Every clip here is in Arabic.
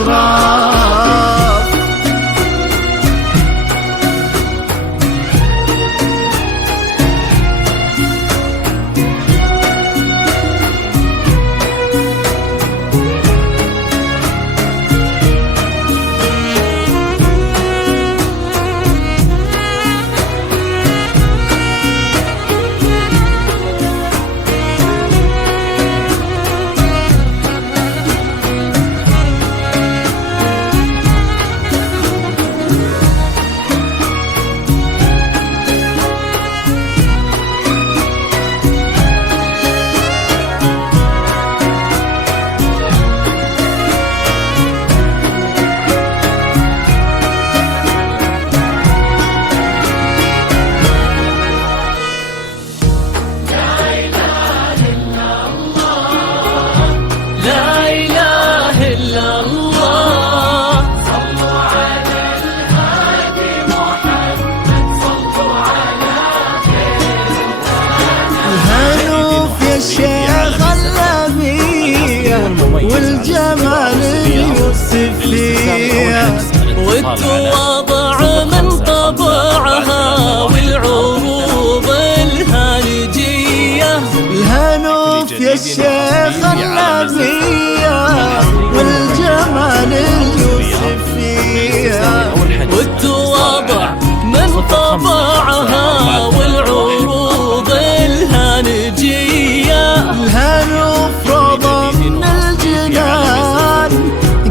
الأشراف. الشيخ اللبية والجمال اليوسفية والتواضع من طبعها والعروض الهالجية. الهنوف يا الشيخ اللبية والجمال اليوسفية والتواضع من طبعها والعروض الهالجية. الهنوف روضة من الجنان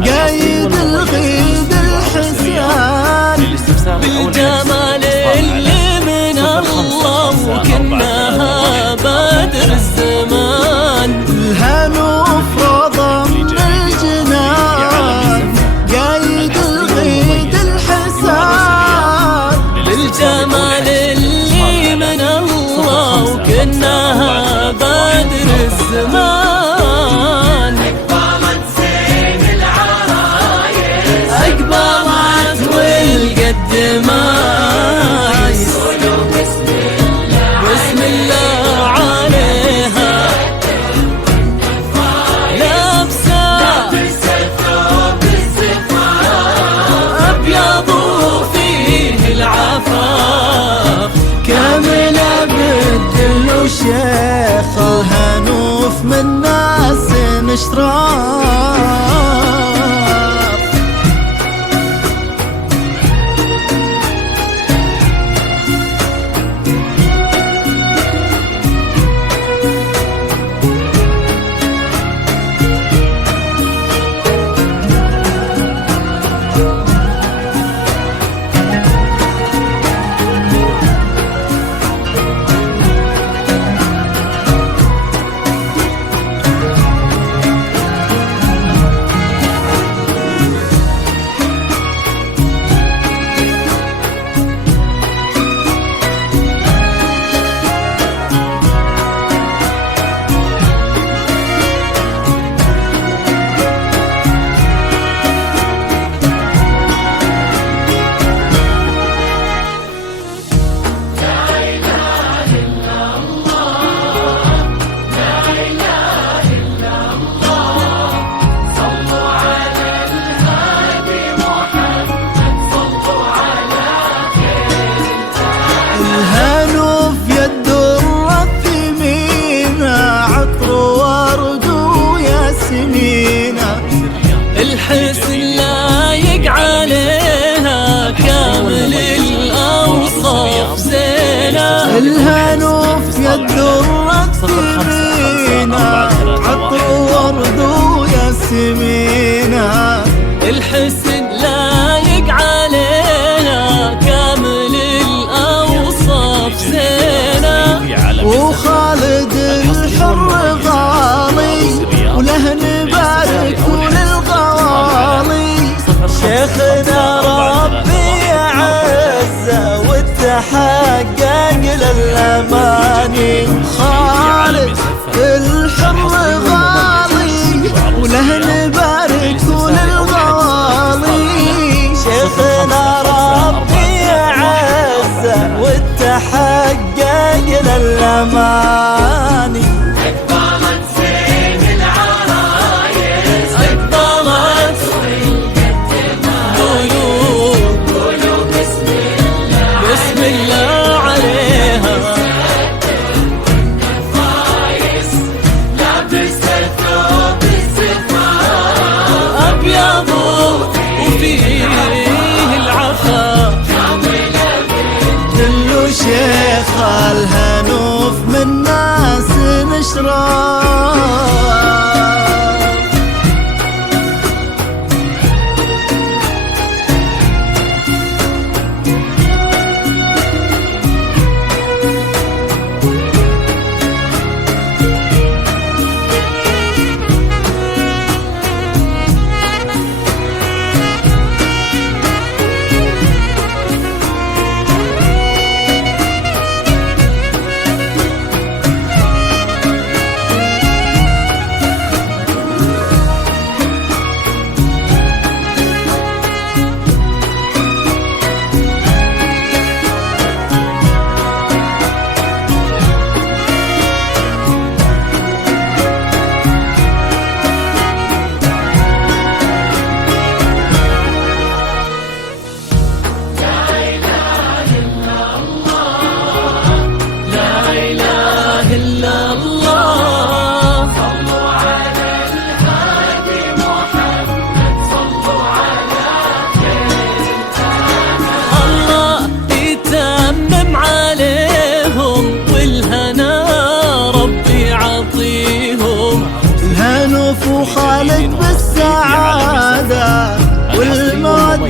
قايد الغيد الحسان بالجمال اللي من الله وكنها بدر الزمان. الهنوف روضة من الجنان قايد الغيد الحسان بالجمال اللي من الله وكنها بدر الزمان. أقبلت زين العرايس أقبلت والقدمايس بسم الله عليها لابسة ثوب الزفاف أبيض وفيه العفاف كاملة بالدل وشيخ الهنوف من ناس اشراف. الحسن لايق عليها كامل الأوصاف زينة. الهنوف يا الدرة الثمينة عطر ورد وياسمينة. الحسن لايق عليها كامل الأوصاف زينة. وخالد الحر غالي وله نبارك وللغوالي. شيخنا ربي عزه وتحقق للأماني. خالد الحر غالي وله نبارك وللغوالي. شيخنا ربي عزه وتحقق للأماني. أقبلت زين العرايس أقبلت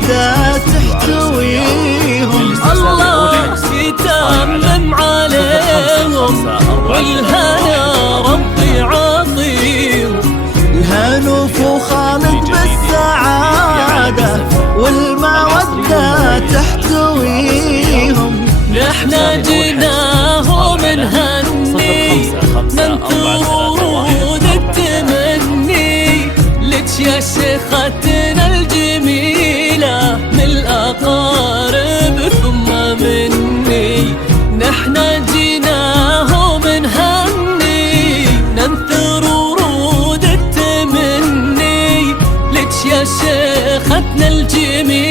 والمودة تحتويهم. الله يتمم عليهم والهنا ربي عاطيهم. الهنوف وخالد بالسعادة والمودة تحتويهم. نحنا جيناهم نهني ننثر ورود التمني لك يا شيختنا الجميلة من الأقارب ثم مني. نحنا جيناهم نهني ننثر ورود التمني لك يا شيختنا الجميلة